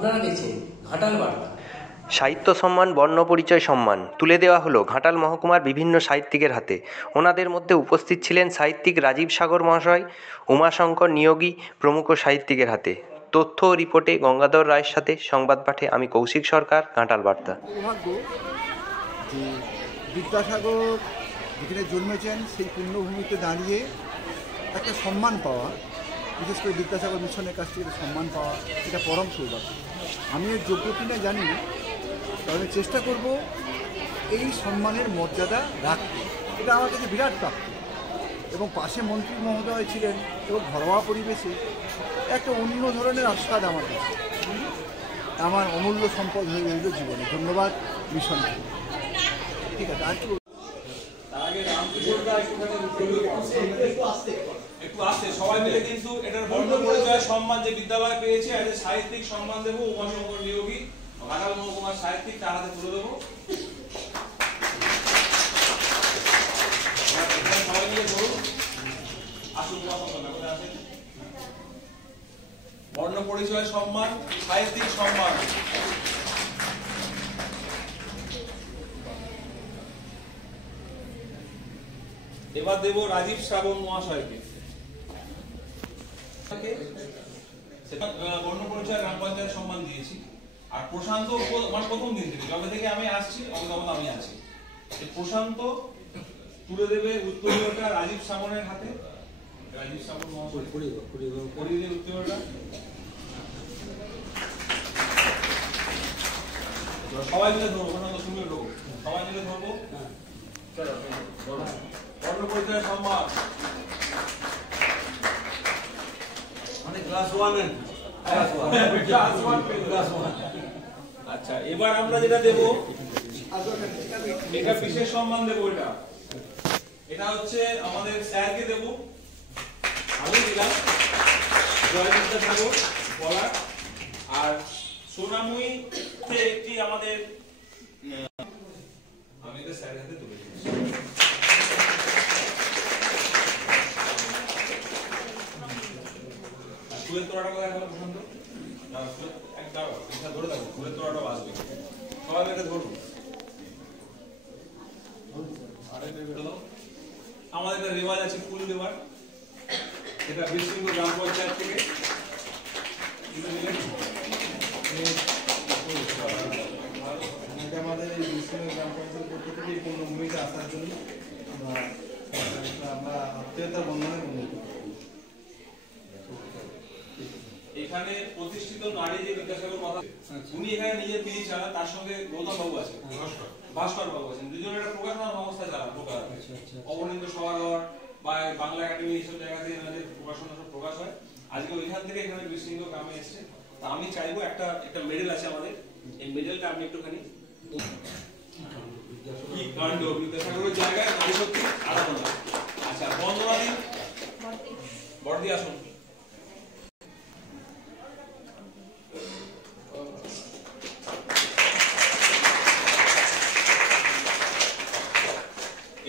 আপনারা দেখছেন ঘাটাল বার্তা। সাহিত্য সম্মান, বর্ণপরিচয় সম্মান তুলে দেওয়া হলো ঘাটাল মহকুমার বিভিন্ন সাহিত্যিকের হাতে। ওনাদের মধ্যে উপস্থিত ছিলেন সাহিত্যিক রাজীব সাগর মহাশয়, উমাশঙ্কর নিয়োগী প্রমুখ সাহিত্যিকের হাতে। তথ্য ও রিপোর্টে গঙ্গাধর রায়ের সাথে, সংবাদ পাঠে আমি কৌশিক সরকার, ঘাটাল বার্তা। সৌভাগ্য যে বিদ্যাসাগর যেখানে জন্মেছেন সেই পুণ্যভূমিতে দাঁড়িয়ে একটা সম্মান পাওয়া, বিশেষ করে বিদ্যাসাগর মিশনের কাছ থেকে সম্মান পাওয়া, এটা পরম সৌভাগ্য। আমি এর যোগ্য কিনা জানি না, তবে চেষ্টা করব এই সম্মানের মর্যাদা রাখতে। এটা আমার কাছে বিরাট প্রাপ্তি। এবং পাশে মন্ত্রী মহোদয় ছিলেন এবং ঘরোয়া পরিবেশে একটা অন্য ধরনের আস্বাদ আমার কাছে, আমার অমূল্য সম্পদ হয়ে রইল জীবনে। ধন্যবাদ মিশনকে। ঠিক আছে, আর কি একটু আসতে সবাই মিলে কিন্তু এটার বর্ণ পরিচয় সম্মান যে বিদ্যালয় পেয়েছে, একটা সাহিত্যিক সম্মান দেবো। উমাশঙ্কর নিয়োগী ঘাটাল মহকুমার সাহিত্যিক, তার হাতে তুলে দেবো। সবাই মিলে ধরুন, আসুন। উমাশঙ্কর আসেন। বর্ণ পরিচয় সম্মান, সাহিত্যিক সম্মান। এবার দেব রাজীব শ্রাবণ মহাশয়কে। বর্ণ পরিচয় গ্রাম পঞ্চায়েত সম্মান দিয়েছি। আর প্রশান্ত মানে প্রথম দিন থেকে, যবে থেকে আমি আসছি তখন আমি আছি। প্রশান্ত তুলে দেবে উত্তরীয়টা রাজীব শ্রাবণের হাতে। রাজীব শ্রাবণ মহাশয় পরিয়ে দেবে উত্তরীয়টা। সবাই মিলে ধরবো, তুমি লোক সবাই মিলে ধরবো। বর্ণ পরিচয় সম্মান। আচ্ছা, এবার আমরা যেটা দেবো, এটা বিশেষ সম্মান দেবো। এটা হচ্ছে আমাদের স্যারকে দেবো। আমি দিলাম জয় বিদ্যাসাগর বলা। আর সোনাময়ী একটি আমাদের, আমি এটা স্যারের হাতে তুলে দিচ্ছি। ফুলের তোড়াটা কোথায় এখন পছন্দ? ধরে থাকবো, ফুলের তোড়াটাও আসবে। সবাই মিলে ধরবো। আমাদের একটা রেওয়াজ আছে ফুল দেওয়ার, এটা বীরসিংহ গ্রাম পঞ্চায়েত থেকে। আমাদের এই বীরসিংহ গ্রাম পঞ্চায়েত পক্ষ থেকে এই পূর্ণভূমিতে আসার জন্য আমরা আত্মীয়তা বন্ধনে বন্ধু। এখানে প্রতিষ্ঠিত নারী যে বিদ্যাসাগর কথা, উনি এখানে নিজের পিজি চালান, তার সঙ্গে গৌতম বাবু আছেন, ভাস্কর বাবু আছেন। দুজনে একটা প্রকাশনা সংস্থা চালান, অবনীন্দ্র সভাঘর বা বাংলা একাডেমি, এইসব জায়গা থেকে এনাদের প্রকাশনা সব প্রকাশ হয়। আজকে ওইখান থেকে এখানে বীরসিংহ গ্রামে এসছে। তা আমি চাইবো একটা মেডেল আছে আমাদের, এই মেডেলটা আপনি একটুখানি কি কাণ্ড বিদ্যাসাগরের জায়গায় নারী শক্তি আরাধনা। আচ্ছা, বন্দনা দিন। বড়দি আসুন।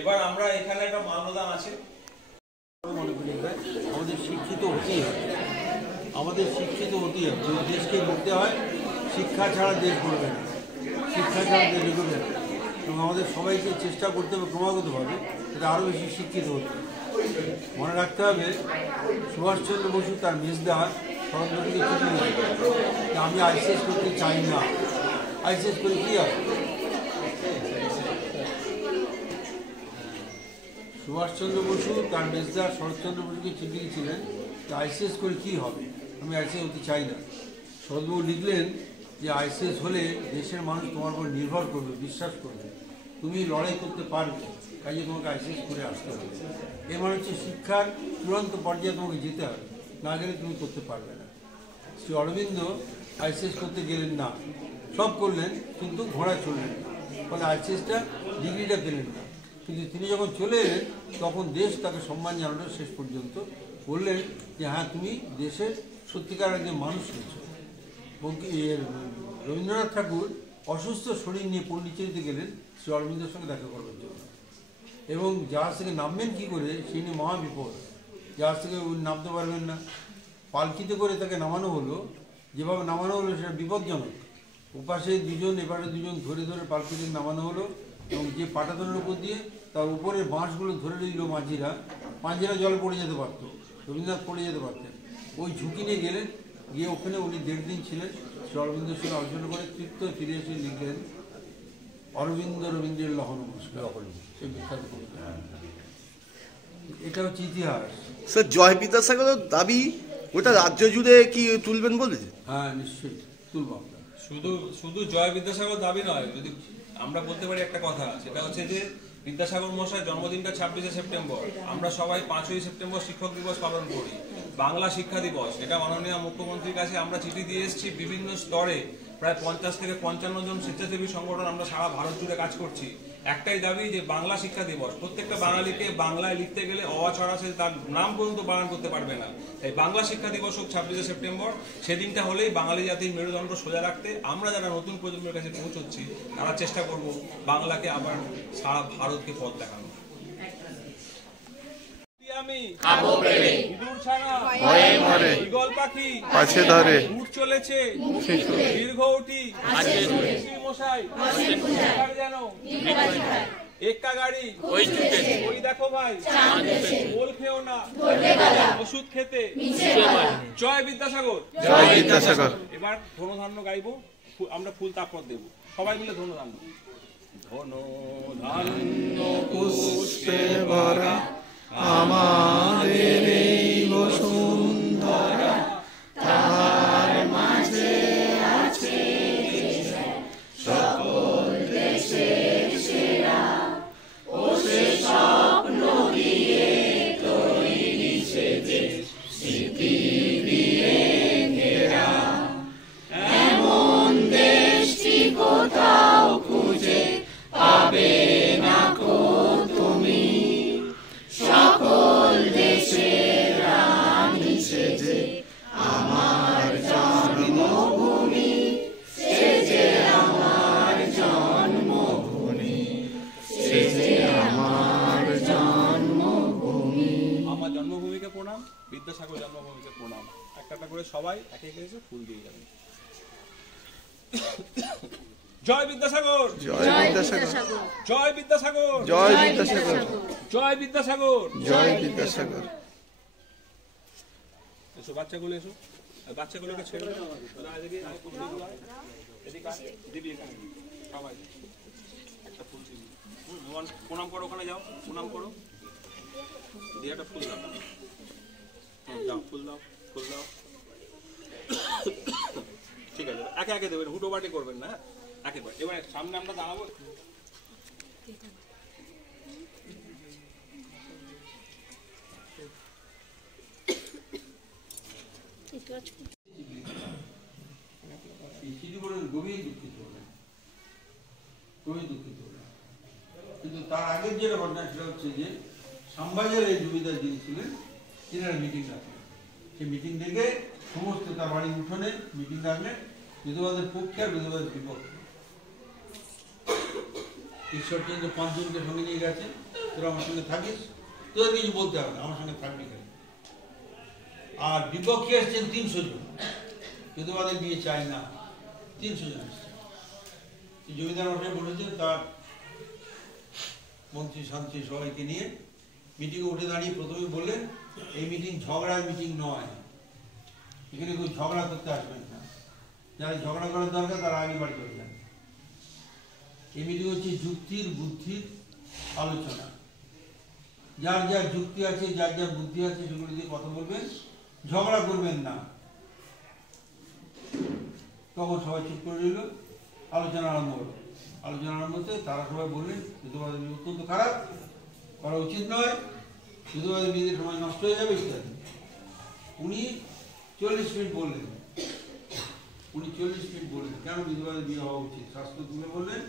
এবার আমরা এখানে একটা মানদান আছে। আমাদের শিক্ষিত হতেই হবে, আমাদের শিক্ষিত হতেই হবে। যদি দেশকে গড়তে হয়, শিক্ষা ছাড়া দেশ গড়বে না, শিক্ষা ছাড়া দেশ এগোবে না। এবং আমাদের সবাইকে চেষ্টা করতে হবে ক্রমাগতভাবে এটা আরও বেশি শিক্ষিত হতে। মনে রাখতে হবে, সুভাষচন্দ্র বসু তার মেজদার শরৎচন্দ্রকে চিঠি লিখেছেন যে আমি আইসিএস করতে চাই না। আইসিএস করে কী হবে? সুভাষচন্দ্র বসু তার মেজদার শরৎচন্দ্র বসুকে চিঠি লিখেছিলেন যে আইসিএস করে কী হবে, আমি আইসিএস হতে চাই না। শরৎবাবু লিখলেন যে আইসিএস হলে দেশের মানুষ তোমার উপর নির্ভর করবে, বিশ্বাস করবে, তুমি লড়াই করতে পারবে, কাজে তোমাকে আইসিএস করে আসতে হবে। এর মানে হচ্ছে শিক্ষার চূড়ান্ত পর্যায়ে তোমাকে যেতে হবে, না গেলে তুমি করতে পারবে না। শ্রী অরবিন্দ আইসিএস করতে গেলেন না, সব করলেন কিন্তু ঘোড়া চললেন না, ফলে আইসিএসটা ডিগ্রিটা পেলেন না। কিন্তু তিনি যখন চলে এলেন তখন দেশ তাকে সম্মান জানালো শেষ পর্যন্ত, বললেন যে হ্যাঁ তুমি দেশের সত্যিকার একজন মানুষ হয়েছ। রবীন্দ্রনাথ ঠাকুর অসুস্থ শরীর নিয়ে পণ্ডিচেরিতে গেলেন শ্রী অরবিন্দের সঙ্গে দেখা করবার জন্য, এবং জাহাজ থেকে নামবেন কী করে সেই নিয়ে মহাবিপদ। জাহাজ থেকে নামতে পারবেন না, পালকিতে করে তাকে নামানো হলো যেভাবে নামানো হলো সেটা বিপজ্জনক। ওপাশে দুজন এপাশে দুজন ধরে ধরে পালকিতে নামানো হলো এবং যে পাটাতনের উপর দিয়ে তার উপরের বাঁশগুলো ধরে নিল মাঝিরা জলে পড়ে যেতে পারতো, রবীন্দ্রনাথ পড়ে যেতে পারতেন। ওই ঝুঁকি নিয়ে গেলেন, গিয়ে ওখানে উনি 1.5 দিন ছিলেন, শ্রী অরবিন্দের সঙ্গে আলোচনা করে তৃপ্ত ফিরে এসে লিখলেন অরবিন্দ রবীন্দ্রের লহ নমস্কার, সে বিখ্যাত কবিতা। এটা হচ্ছে ইতিহাস। স্যার জয় বিদ্যাসাগরের দাবি ওটা রাজ্য জুড়ে কি তুলবেন বলেছে? হ্যাঁ নিশ্চয়ই তুলব আমরা। শুধু জয় বিদ্যাসাগর দাবি নয়, যদি আমরা বলতে পারি একটা কথা, সেটা হচ্ছে যে বিদ্যাসাগর মশাই জন্মদিনটা 26শে সেপ্টেম্বর, আমরা সবাই 5ই সেপ্টেম্বর শিক্ষক দিবস পালন করি, বাংলা শিক্ষা দিবস। এটা মাননীয় মুখ্যমন্ত্রীর কাছে আমরা চিঠি দিয়ে এসেছি। বিভিন্ন স্তরে প্রায় 50 থেকে 55 জন স্বেচ্ছাসেবী সংগঠন আমরা সারা ভারত জুড়ে কাজ করছি। একটাই দাবি যে বাংলা শিক্ষা দিবস, প্রত্যেকটা বাঙালিকে বাংলায় লিখতে গেলে অওয়া ছড়া সে তার নাম পর্যন্ত বানান করতে পারবে না। তাই বাংলা শিক্ষা দিবস হোক 26শে সেপ্টেম্বর, সেদিনটা হলেই বাঙালি জাতির মেরুদণ্ড সোজা রাখতে আমরা যারা নতুন প্রজন্মের কাছে পৌঁছচ্ছি তারা চেষ্টা করব বাংলাকে আবার সারা ভারতকে পথ দেখানো। আমি খাবো পেড়ে ইঁদুর ছানা ভয়ে মরে, ঈগল পাখি পাছে ধরে, উঠ চলেছে দীর্ঘ উঠি আজকে শ্রী মশাই আর যেন এক্কা গাড়ি ওই ছুটে ওই দেখো ভাই বল খেও না ওষুধ খেতে জয় বিদ্যাসাগর, জয় বিদ্যাসাগর। এবার ধনধান্য গাইবো, আমরা ফুল তারপর দেবো, সবাই মিলে ধনধান্য। ধনধান্য পুষ্পে ভরা আমাদের এই বসুন্ধরা, তার মাঝে আছে সকল দেশের সেরা, ও সে স্বপ্ন দিয়ে তৈরি সেজে স্মৃতি দিয়ে ঘেরা, এমন দেশটি কোথাও খুঁজে পাবে না কো তুমি, সকল দেশের রানী সেজে আমার জন্মভূমি, সেজে আমার জন্মভূমি, সেজে আমার জন্মভূমি। আমার জন্মভূমিকে প্রণাম, বিদ্যাসাগর জন্মভূমিকে প্রণাম। একটা করে সবাই একে একে এসে ফুল দিয়ে যাবেন। জয় বিদ্যাসাগর, জয় বিদ্যাসাগর, জয় বিদ্যাসাগর, জয় বিদ্যাসাগর, জয় বিদ্যাসাগর, জয় বিদ্যাসাগর। এসো বাচ্চাগুলো, এসো বাচ্চাগুলোকে ছেড়ে দাও, সবাই একটা ফুল প্রণাম করো, ওখানে যাও প্রণাম করো, দিয়ে একটা ফুল দাও, দাও ফুল দাও, ফুল দাও। ঠিক আছে, একে একে দেবেন, হুটোবাটি করবেন না একেবারে। এবার সামনে আমরা দাঁড়াবো, গভীর দুঃখিত হলেন, খুবই দুঃখিত হলেন। কিন্তু তার আগের যেটা ঘটনা সেটা হচ্ছে যে শ্যামবাজারের জমিদার যিনি ছিলেন তিনারা মিটিং রাখলেন। সেই মিটিং ডেকে সমস্ত তার বাড়ির উঠোনে মিটিং রাখলেন, বিধবাদের পক্ষে আর বিধবাদের বিপক্ষে। ঈশ্বরচন্দ্র 5 জনকে সঙ্গে নিয়ে গেছেন, তোরা আমার সঙ্গে থাকিস, তোদের কিছু বলতে হবে না, আমার সঙ্গে থাকবি কেন। আর বিপক্ষে এসছেন 300 জন, বিধবাদের বিয়ে চাই না, 300 জন এসছেন। জমিদার মশাই বলেছেন তার মন্ত্রী শান্তি সবাইকে নিয়ে মিটিংয়ে উঠে দাঁড়িয়ে প্রথমে বললেন, এই মিটিং ঝগড়ার মিটিং নয়, এখানে কেউ ঝগড়া করতে আসবেন না, যারা ঝগড়া করার দরকার তারা আগে বাড়ি করে যান। এই মিটিং হচ্ছে যুক্তির বুদ্ধির আলোচনা, যার যার যুক্তি আছে যার যার বুদ্ধি আছে সেগুলো দিয়ে কথা বলবেন, ঝগড়া করবেন না। তখন সবাই চুপ করে রইল, আলোচনা আরম্ভ হলো। আলোচনা আরম্ভ হতে তারা সবাই বললেন বিধবাদের বিয়ে অত্যন্ত খারাপ, করা উচিত নয়, বিধবাদের বিয়ের সময় নষ্ট হয়ে যাবে ইত্যাদি। উনি 40 মিনিট বললেন, কেন বিধবাদের বিয়ে হওয়া উচিত, শাস্ত্র তুলে বললেন,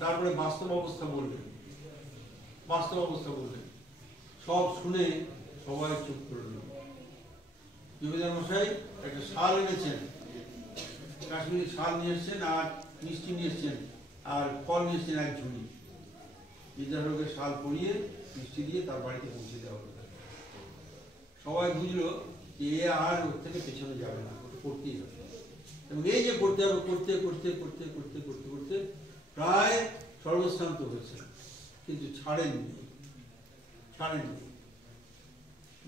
তারপরে বাস্তব অবস্থা বললেন। সব শুনে সবাই চুপ করে রইল। জমিদার মশাই একটা শাল এনেছেন, কাশ্মীরি শাল নিয়ে এসছেন, আর মিষ্টি নিয়ে এসছেন, আর ফল নিয়ে এসছেন 1 ঝুড়ি। বিদ্যাসাগরকে শাল পরিয়ে মিষ্টি দিয়ে তার বাড়িতে পৌঁছে দেওয়া হলো। সবাই বুঝলো যে এ আর ওর থেকে পেছনে যাবে না, ওটা করতেই হবে। এবং এই যে করতে হবে করতে করতে করতে করতে করতে করতে প্রায় সর্বস্থান্ত হয়েছে, কিন্তু ছাড়েননি।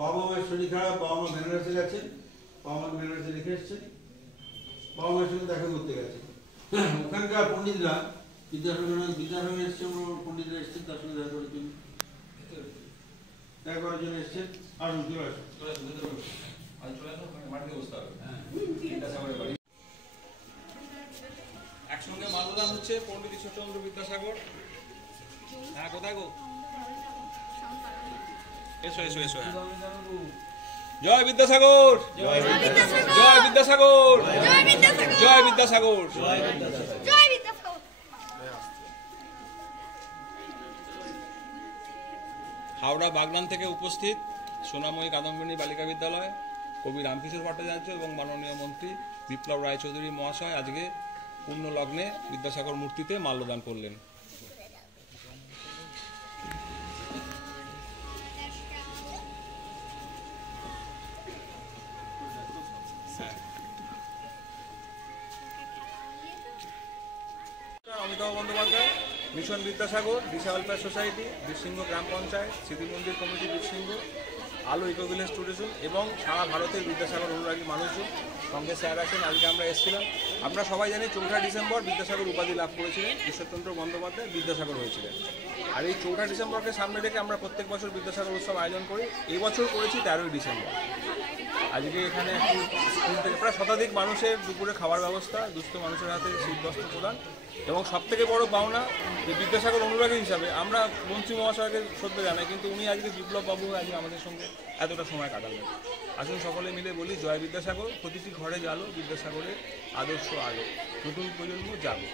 বাবা মায়ের শরীর খারাপ, বাবা মা বেনারসে গেছেন, বাবা মাকে বেনারসে রেখে এসছেন, বাবা মায়ের সঙ্গে দেখা করতে গেছেন। ওখানকার পণ্ডিতরা বিদ্যাসাগর এসছে, পণ্ডিতরা এসছেন তার সঙ্গে দেখা করার জন্য, এসছেন। আসুন, চলে আসুন। একসঙ্গে মাল্যদান হচ্ছে পণ্ডিত ঈশ্বরচন্দ্র বিদ্যাসাগর। হ্যাঁ, কোথায় গো? এসো এসো এসো। জয় বিদ্যাসাগর, জয় বিদ্যাসাগর, জয় বিদ্যাসাগর, জয় বিদ্যাসাগর। হাওড়া বাগনান থেকে উপস্থিত সোনাময়ী কাদম্বিনী বালিকা বিদ্যালয়, কবি রামকিশোর ভট্টাচার্য এবং মাননীয় মন্ত্রী বিপ্লব রায়চৌধুরী মহাশয় আজকে পূর্ণ লগ্নে বিদ্যাসাগর মূর্তিতে মাল্যদান করলেন। অমিতাভ বন্দ্যোপাধ্যায়, মিশন বিদ্যাসাগর, দিশা ওয়েলফেয়ার সোসাইটি, বীরসিংহ গ্রাম পঞ্চায়েত, স্মৃতি মন্দির কমিটি বীরসিংহ, আলো ইকো ভিলেজ ট্যুরিজম এবং সারা ভারতের বিদ্যাসাগর অনুরাগী মানুষজন সঙ্গে স্যার আছেন। আজকে আমরা এসেছিলাম। আমরা সবাই জানি 4 ডিসেম্বর বিদ্যাসাগর উপাধি লাভ করেছিলেন ঈশ্বরচন্দ্র বন্দ্যোপাধ্যায়, বিদ্যাসাগর হয়েছিলেন। আর এই 4 ডিসেম্বরকে সামনে রেখে আমরা প্রত্যেক বছর বিদ্যাসাগর উৎসব আয়োজন করি। এই বছর করেছি 13 ডিসেম্বর। আজকে এখানে একটি স্কুল থেকে প্রায় শতাধিক মানুষের দুপুরে খাবার ব্যবস্থা, দুস্থ মানুষের হাতে শীতবস্ত্র প্রদান এবং সবথেকে বড় পাওনা যে বিদ্যাসাগর অনুরাগী হিসাবে আমরা মন্ত্রী মহাশয়কে শ্রদ্ধা জানাই, কিন্তু উনি আজকে বিপ্লব বাবু আজকে আমাদের সঙ্গে এতটা সময় কাটালেন। আসুন সকলে মিলে বলি জয় বিদ্যাসাগর, প্রতিটি ঘরে জালো বিদ্যাসাগরের আদর্শ আলো, নতুন প্রজন্ম জাগো।